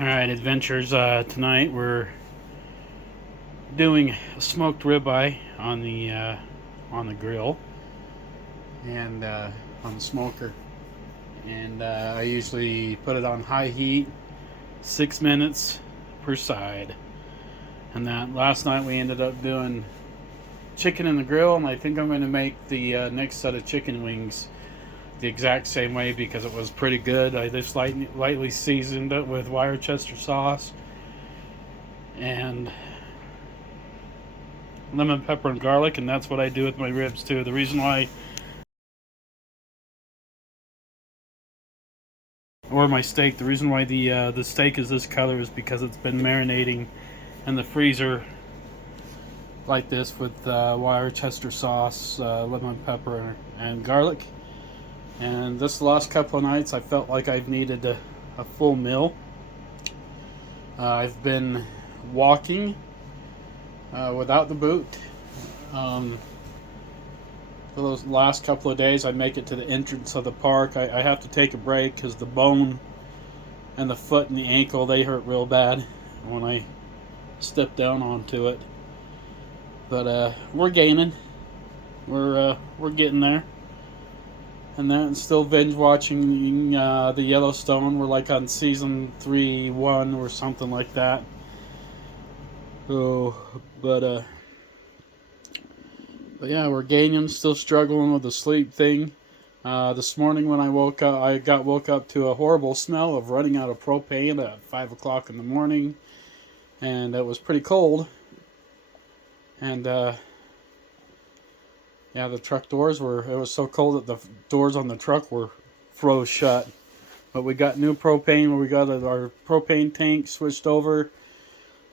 Alright, adventures. Tonight we're doing smoked ribeye on the grill and on the smoker. And I usually put it on high heat, 6 minutes per side. And that last night we ended up doing chicken in the grill, and I think I'm going to make the next set of chicken wings the exact same way because it was pretty good. I just lightly seasoned it with Worcester sauce and lemon, pepper, and garlic, and that's what I do with my ribs too. The reason why, or my steak, the reason why the steak is this color is because it's been marinating in the freezer like this with Worcester sauce, lemon, pepper, and garlic. And this last couple of nights, I felt like I've needed a full meal. I've been walking without the boot. For those last couple of days, I make it to the entrance of the park. I have to take a break because the bone and the foot and the ankle, they hurt real bad when I step down onto it. But we're gaining. We're getting there. And then still binge watching the Yellowstone. We're like on season 3-1 or something like that. Oh, but yeah, we're gaining. Still struggling with the sleep thing. This morning when I woke up, I got woke up to a horrible smell of running out of propane at 5 o'clock in the morning, and it was pretty cold. And yeah, the truck doors it was so cold that the doors on the truck were froze shut. But we got new propane. We got our propane tank switched over.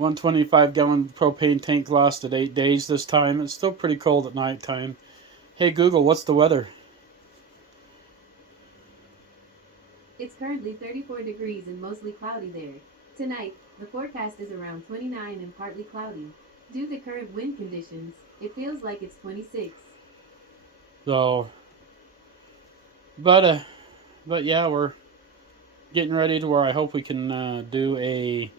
125-gallon propane tank lasted 8 days this time. It's still pretty cold at night time. Hey Google, what's the weather? It's currently 34 degrees and mostly cloudy there. Tonight, the forecast is around 29 and partly cloudy. Due to current wind conditions, it feels like it's 26. So, but yeah, we're getting ready to where I hope we can do a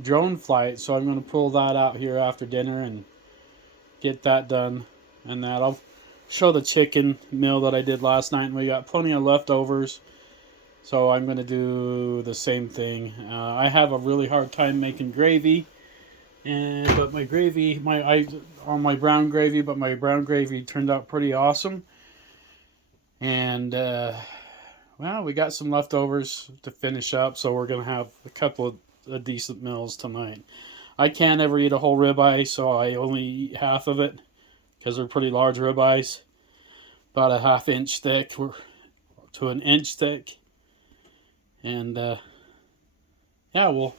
drone flight. So I'm going to pull that out here after dinner and get that done. And that I'll show the chicken meal that I did last night, and we got plenty of leftovers. So I'm going to do the same thing. I have a really hard time making gravy. But my gravy, on my brown gravy, but my brown gravy turned out pretty awesome. And well, we got some leftovers to finish up, so we're gonna have a couple of decent meals tonight. I can't ever eat a whole ribeye, so I only eat half of it because they're pretty large ribeyes, about a half-inch thick to an inch thick. And yeah, we'll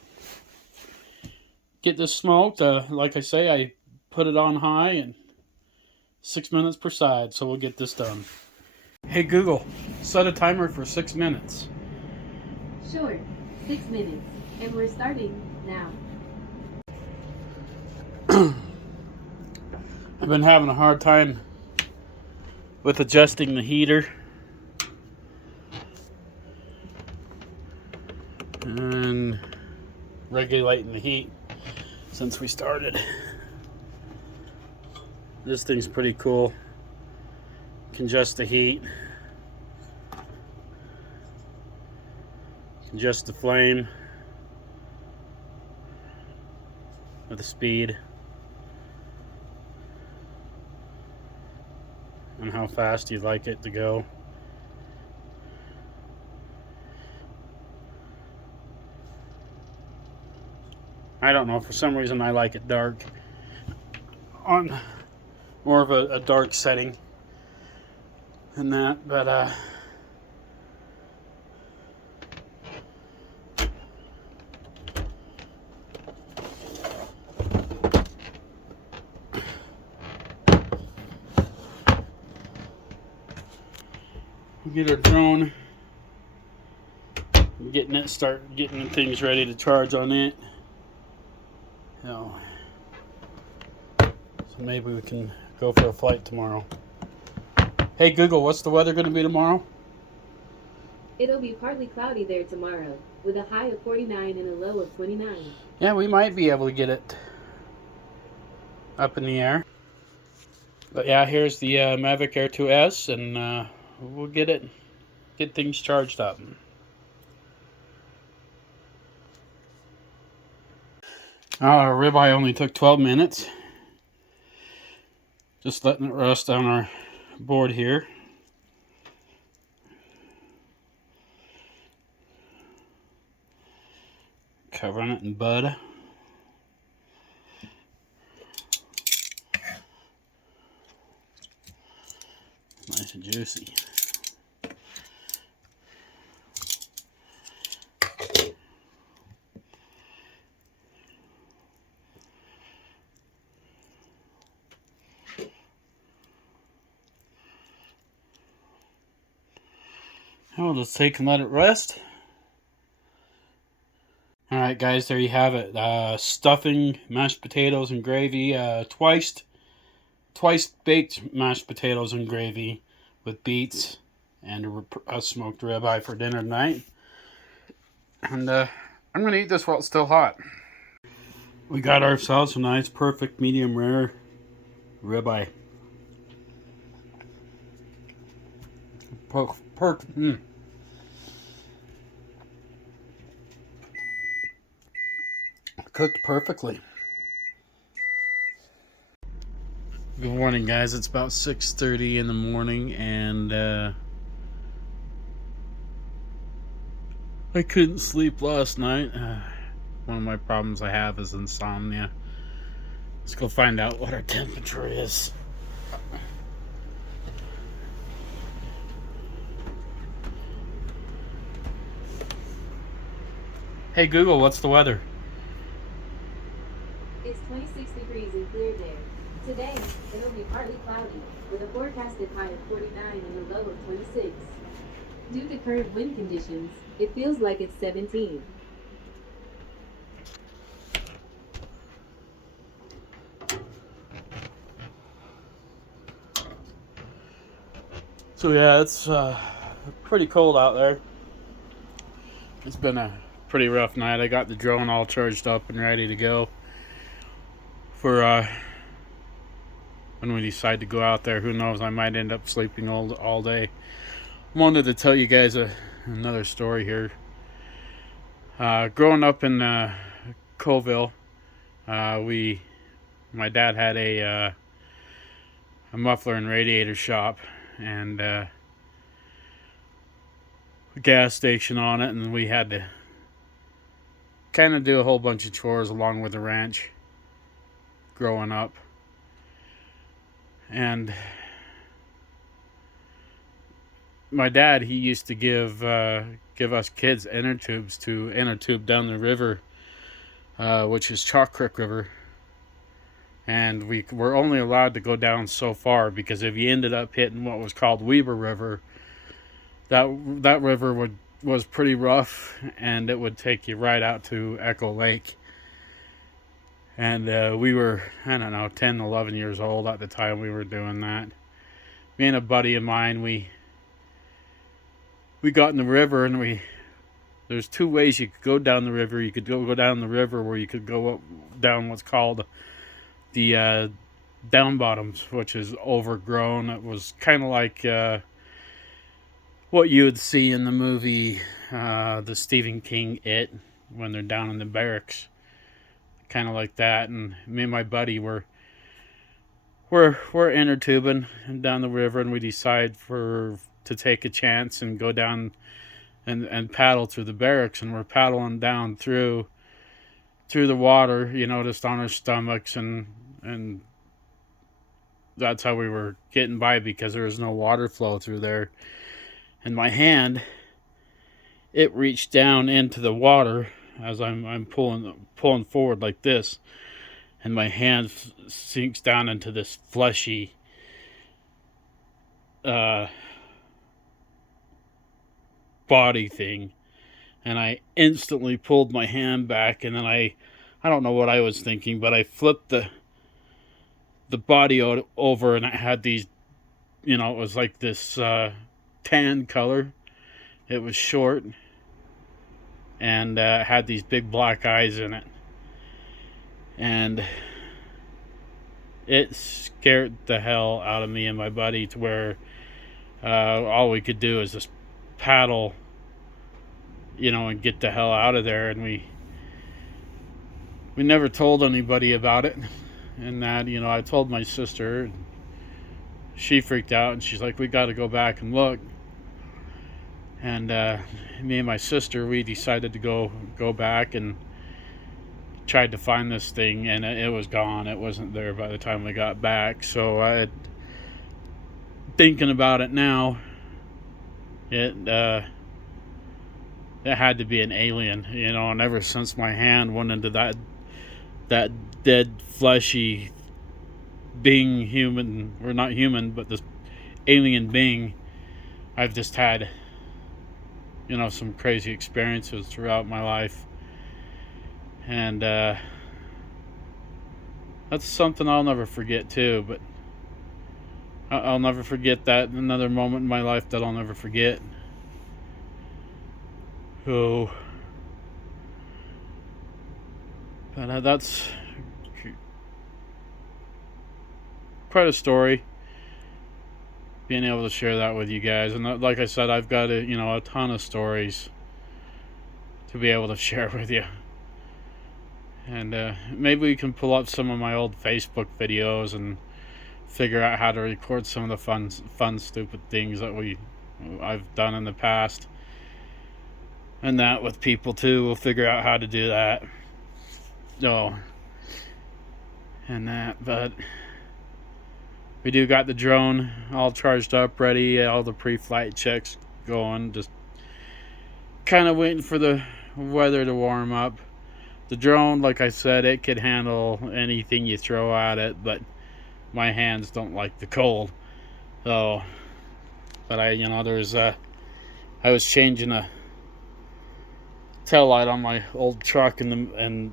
get this smoked. Like I say, I put it on high and 6 minutes per side, so we'll get this done. Hey Google, set a timer for 6 minutes. Sure, 6 minutes. And we're starting now. I've been having a hard time with adjusting the heater. And regulating the heat since we started. This thing's pretty cool. Can adjust the heat, adjust the flame with the speed and how fast you'd like it to go. I don't know, for some reason I like it dark, on more of a dark setting than that, but we get our drone, start getting things ready to charge on it. So maybe we can go for a flight tomorrow. Hey Google, what's the weather going to be tomorrow? It'll be partly cloudy there tomorrow. with a high of 49 and a low of 29. Yeah, we might be able to get it up in the air. But yeah, here's the Mavic Air 2S, and we'll get things charged up. Our ribeye only took 12 minutes. Just letting it rest on our board here. Covering it in bud. Nice and juicy. I'll just take and let it rest. Alright guys, there you have it. Stuffing, mashed potatoes, and gravy. Twice baked mashed potatoes and gravy with beets and a smoked ribeye for dinner tonight. And I'm going to eat this while it's still hot. We got ourselves a nice, perfect, medium rare ribeye. Cooked perfectly. Good morning, guys. It's about 6:30 in the morning, and I couldn't sleep last night. One of my problems I have is insomnia. Let's go find out what our temperature is. Hey Google, what's the weather? It's 26 degrees and clear there. Today, it'll be partly cloudy, with a forecasted high of 49 and a low of 26. Due to current wind conditions, it feels like it's 17. So yeah, it's pretty cold out there. It's been a pretty rough night. I got the drone all charged up and ready to go for when we decide to go out there. Who knows, I might end up sleeping all day. I wanted to tell you guys another story here. Growing up in Colville, my dad had a muffler and radiator shop and a gas station on it, and we had to kind of do a whole bunch of chores along with the ranch growing up. And my dad, he used to give us kids inner tubes to inner tube down the river, which is Chalk Creek River. And we were only allowed to go down so far, because if you ended up hitting what was called Weber River, that river was pretty rough, and it would take you right out to Echo Lake. And we were, I don't know, 10, 11 years old at the time we were doing that. Me and a buddy of mine, we got in the river, and there's two ways you could go down the river. You could go down the river, where you could go up, down what's called the down bottoms, which is overgrown. It was kind of like what you would see in the movie the Stephen King It, when they're down in the barracks, kind of like that. And me and my buddy we're inner tubing down the river, and we decide to take a chance and go down and paddle through the barracks. And we're paddling down through the water, just on our stomachs, and that's how we were getting by, because there was no water flow through there. And my hand, it reached down into the water as I'm pulling forward like this, and my hand sinks down into this fleshy body thing, and I instantly pulled my hand back, and then I don't know what I was thinking, but I flipped the body over, and I had these, it was like this tan color. It was short, and had these big black eyes in it, and it scared the hell out of me and my buddy to where all we could do is just paddle, and get the hell out of there. And we never told anybody about it. And that, I told my sister. She freaked out, and she's like, "We got to go back and look." And me and my sister, we decided to go back and tried to find this thing, and it was gone. It wasn't there by the time we got back. So thinking about it now, it had to be an alien, and ever since my hand went into that dead fleshy being, human or not human, but this alien being, I've just had some crazy experiences throughout my life. And that's something I'll never forget too. But I'll never forget that. Another moment in my life that I'll never forget. Oh, but that's quite a story. Being able to share that with you guys, and like I said, I've got a ton of stories to be able to share with you. And maybe we can pull up some of my old Facebook videos and figure out how to record some of the fun, stupid things that I've done in the past, and that with people too. We'll figure out how to do that. Oh, and that, but we do got the drone all charged up, ready, all the pre-flight checks going. Just kind of waiting for the weather to warm up. The drone, like I said, it could handle anything you throw at it, but my hands don't like the cold. So, but I was changing a tail light on my old truck, and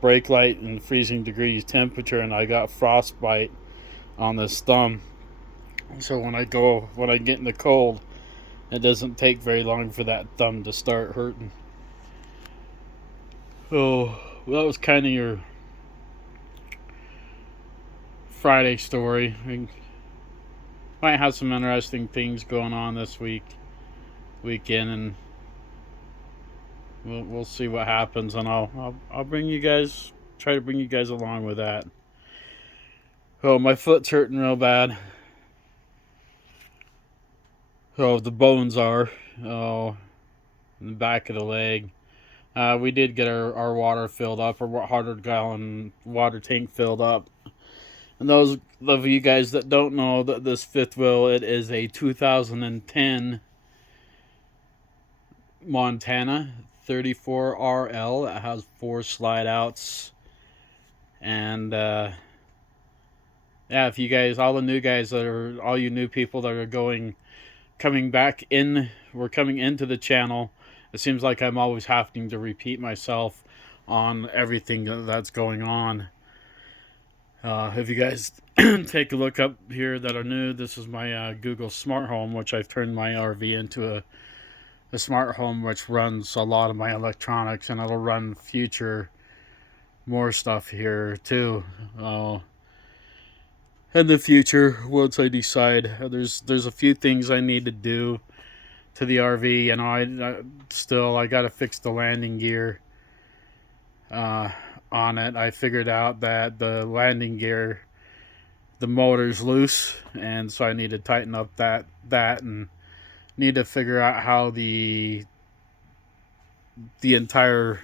brake light in freezing degrees temperature, and I got frostbite on this thumb. So when I get in the cold, it doesn't take very long for that thumb to start hurting. Oh, well, that was kind of your Friday story. We might have some interesting things going on this weekend, and we'll see what happens. And I'll try to bring you guys along with that. Oh, my foot's hurting real bad. Oh, the bones are. Oh, in the back of the leg. We did get our water filled up, our 100-gallon water tank filled up. And those of you guys that don't know that this fifth wheel, it is a 2010 Montana 34RL. It has 4 slide outs. And yeah, if you guys, all you new people that are coming into the channel, it seems like I'm always having to repeat myself on everything that's going on. If you guys take a look up here that are new, this is my Google Smart Home, which I've turned my RV into a smart home, which runs a lot of my electronics, and it'll run more stuff here too. In the future, once I decide, there's a few things I need to do to the RV. I got to fix the landing gear on it. I figured out that the landing gear, the motor's loose, and so I need to tighten up that and need to figure out how the entire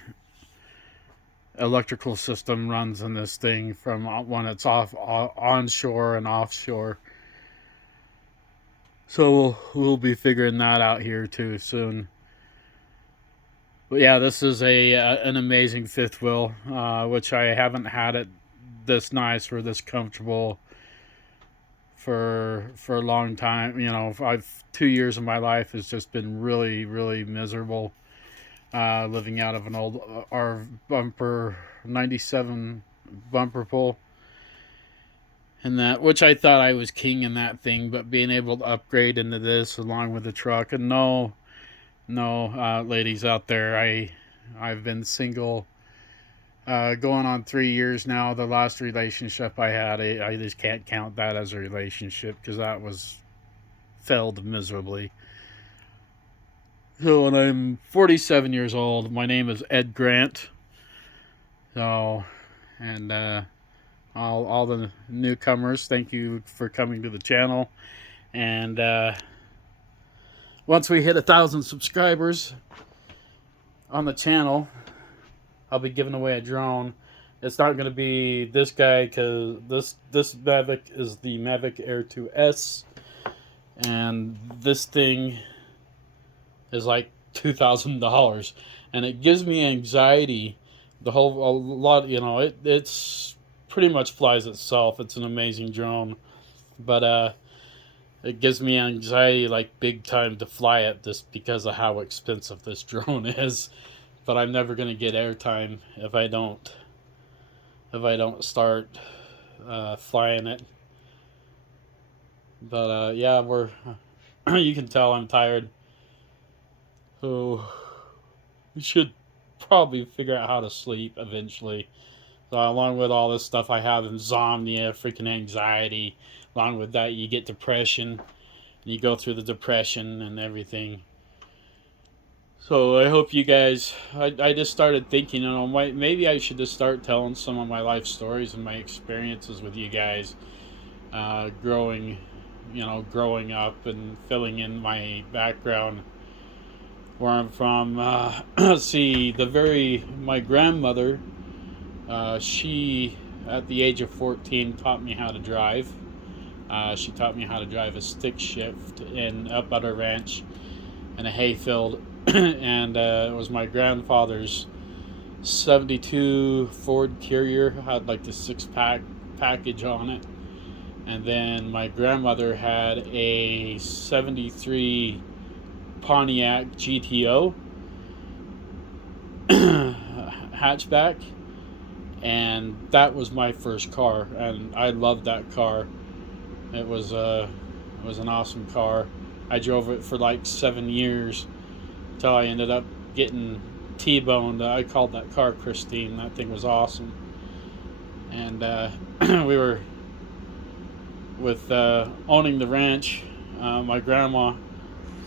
electrical system runs in this thing from when it's onshore and offshore. So we'll be figuring that out here too soon. But yeah, this is an amazing fifth wheel, which I haven't had it this nice or this comfortable for a long time. 2 years of my life has just been really, really miserable. Living out of an old our bumper 97 bumper pull, and that, which I thought I was king in that thing, but being able to upgrade into this along with the truck, and no, No, ladies out there, I've been single going on 3 years now. The last relationship I had, I just can't count that as a relationship because that was failed miserably. So, and I'm 47 years old. My name is Ed Grant. So, and all the newcomers, thank you for coming to the channel. And once we hit 1,000 subscribers on the channel, I'll be giving away a drone. It's not going to be this guy because this Mavic is the Mavic Air 2S, and this thing is like $2,000, and it gives me anxiety. The whole a lot, it's pretty much flies itself. It's an amazing drone, but it gives me anxiety like big time to fly it just because of how expensive this drone is. But I'm never gonna get airtime if I don't start flying it. But yeah, we're you can tell I'm tired, so we should probably figure out how to sleep eventually. So along with all this stuff, I have insomnia, freaking anxiety. Along with that, you get depression. You go through the depression and everything. So I hope you guys. I just started thinking, maybe I should just start telling some of my life stories and my experiences with you guys, growing up and filling in my background, where I'm from. See, my grandmother, she at the age of 14 taught me how to drive. She taught me how to drive a stick shift in up at her ranch in a hayfield, and it was my grandfather's 72 Ford Carrier, had like the six-pack package on it. And then my grandmother had a 73 Pontiac GTO hatchback, and that was my first car, and I loved that car. It was an awesome car. I drove it for like 7 years until I ended up getting T-boned. I called that car Christine. That thing was awesome. And we were with owning the ranch. My grandma,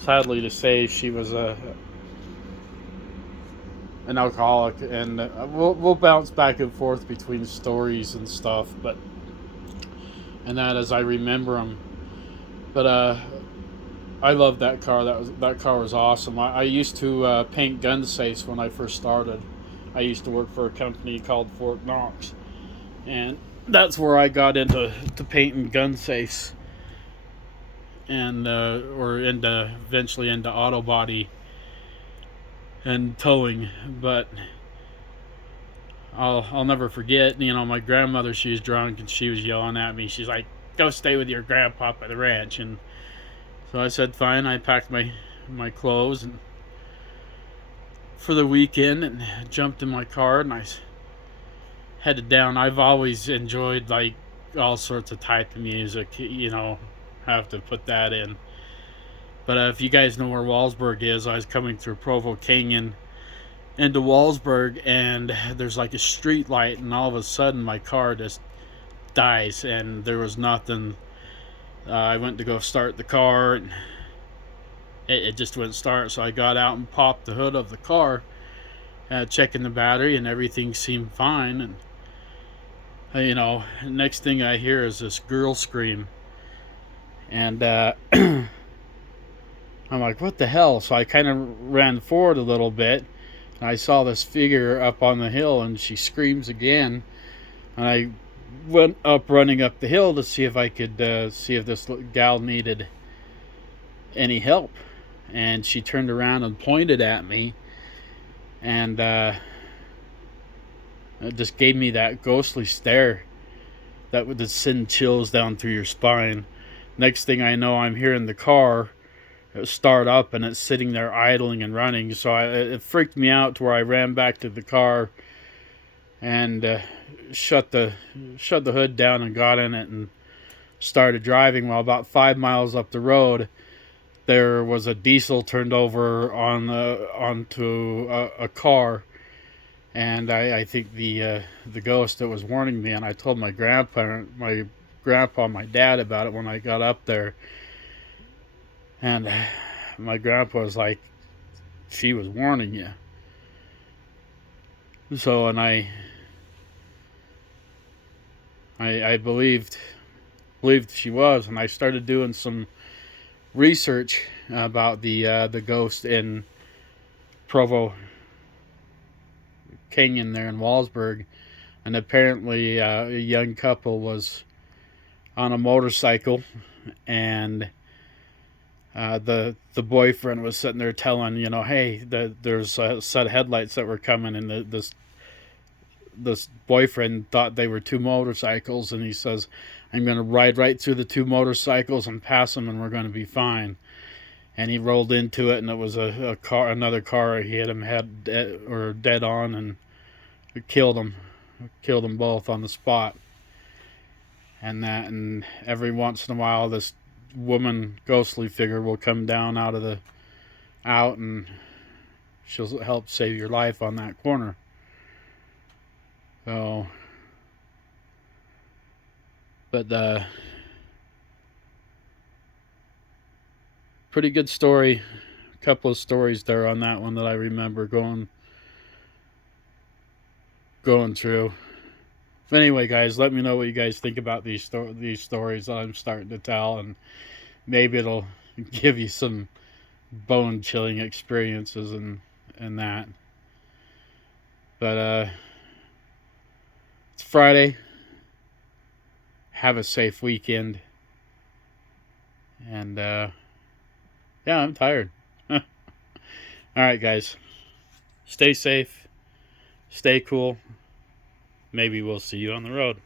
sadly to say, she was an alcoholic, and we'll bounce back and forth between stories and stuff, and that as I remember them. But I loved that car. That car was awesome. I used to paint gun safes when I first started. I used to work for a company called Fort Knox, and that's where I got into painting gun safes, and or eventually into auto body and towing. But I'll never forget. My grandmother, she was drunk and she was yelling at me. She's like, "Go stay with your grandpa at the ranch." And so I said, "Fine." I packed my clothes and for the weekend and jumped in my car, and I headed down. I've always enjoyed like all sorts of type of music. Have to put that in. But if you guys know where Wallsburg is, I was coming through Provo Canyon into Wallsburg, and there's like a street light, and all of a sudden my car just dies, and there was nothing. I went to go start the car, and it just wouldn't start. So I got out and popped the hood of the car, checking the battery, and everything seemed fine. And next thing I hear is this girl scream, and I'm like, "What the hell?" So I kind of ran forward a little bit, and I saw this figure up on the hill, and she screams again, and I went up running up the hill to see if I could see if this gal needed any help. And she turned around and pointed at me, and it just gave me that ghostly stare that would just send chills down through your spine. Next thing I know, I'm hearing the car start up, and it's sitting there idling and running. So it freaked me out to where I ran back to the car and shut the hood down and got in it and started driving. Well, about 5 miles up the road, there was a diesel turned over onto a car, and I think the ghost that was warning me, and I told my grandpa, my dad about it when I got up there, and my grandpa was like, "She was warning you." So, and I believed she was, and I started doing some research about the ghost in Provo Canyon there in Walsburg, and apparently a young couple was on a motorcycle, and the boyfriend was sitting there telling, hey, there's a set of headlights that were coming, and this boyfriend thought they were two motorcycles, and he says, "I'm going to ride right through the two motorcycles and pass them, and we're going to be fine." And he rolled into it, and it was a car, another car. He hit him dead on, and it killed them both on the spot. And every once in a while, this woman ghostly figure will come down out, and she'll help save your life on that corner. So, but pretty good story. A couple of stories there on that one that I remember going through. But anyway, guys, let me know what you guys think about these stories that I'm starting to tell, and maybe it'll give you some bone-chilling experiences and that. But it's Friday. Have a safe weekend. And yeah, I'm tired. All right, guys. Stay safe. Stay cool. Maybe we'll see you on the road.